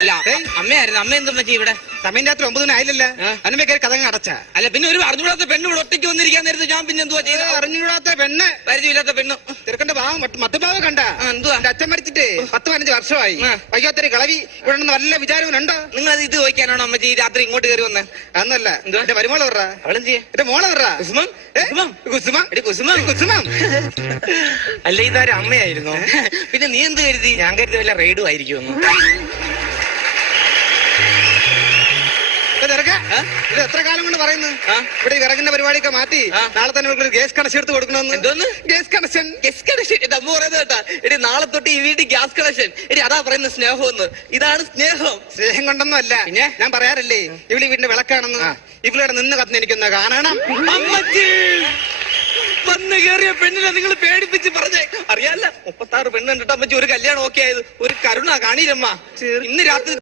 അല്ല അമ്മയായിരുന്നു. അമ്മ എന്തും പറ്റി ഇവിടെ? സമയം രാത്രി 9 ആയില്ലല്ലോ. അന്നമ്മ കയറി കഥങ്ങ് അടച്ച. അല്ല പിന്നെ ഒരു അറിഞ്ഞുകൂടാത്ത പെണ്ണ് ഇവിടെ ഒറ്റയ്ക്ക് വന്നിരിക്കാൻ നേരത്തെ ഞാൻ പിന്നെ എന്തുവാ ചെയ്തത്? അറിഞ്ഞുകൂടാത്ത പെണ്ണ്, പരിചയമില്ലാത്ത പെണ്ണ്. ചെറുക്കന്റെ ഭാവം മത്തുഭാവം കണ്ട. എന്തുവാ? എന്റെ അച്ഛൻ മരിച്ചിട്ട് 10-15 വർഷമായി. വയ്യാത്തൊരു കളവി ഇവിടെ നിന്ന് വല്ല വിചാരവുണ്ടോ? നിങ്ങൾ ഇത് ചോദിക്കാനാണോ അമ്മച്ചി രാത്രി ഇങ്ങോട്ട് കയറി വന്ന്? അന്നല്ല എന്റെ വരുമോളെ പറ. അവളെന്തിയെ? എന്റെ മോളെ പറ. കുസുമം കുസുമം. അല്ല ഇതാരും അമ്മയായിരുന്നു. പിന്നെ നീ എന്ത് കരുതി? ഞാൻ കരുതി വല്ല റെയ്ഡും ആയിരിക്കുമെന്ന്. ഇത് എത്ര കാലം കൊണ്ട് പറയുന്നു ഇവിടെ ഈ വിറകിന്റെ പരിപാടിയൊക്കെ മാറ്റി നാളെ തന്നെ ഒരു ഗ്യാസ് കണക്ഷൻ എടുത്ത് കൊടുക്കണമെന്ന്. എന്തോന്ന് ഗ്യാസ് കണക്ഷൻ? ഗ്യാസ് കണക്ഷൻ അമ്മ പറയുന്നത് കേട്ടാ. എടി നാളെ തൊട്ട് ഈ വീട്ടിൽ ഗ്യാസ് കണക്ഷൻ. എടി അതാ പറയുന്ന സ്നേഹമെന്ന്. ഇതാണ് സ്നേഹം. സ്നേഹം കൊണ്ടൊന്നും അല്ല. പിന്നെ ഞാൻ പറയാറില്ലേ ഇവിടെ വീടിന്റെ വിളക്കാണെന്ന്. ഇവളിവിടെ നിന്ന് കത്തുന്ന എനിക്കൊന്ന് കാണണം. അമ്മച്ചി വന്ന് കയറിയ പെണ്ണിനെ നിങ്ങൾ പേടിപ്പിച്ച് പറഞ്ഞേ. അറിയാല്ല 36 പെണ്ണ് കണ്ടിട്ട് അമ്മച്ചി ഒരു കല്യാണം ഓക്കെ ആയത്. ഒരു കരുണ കാണീരമ്മ. ഇന്ന് രാത്രി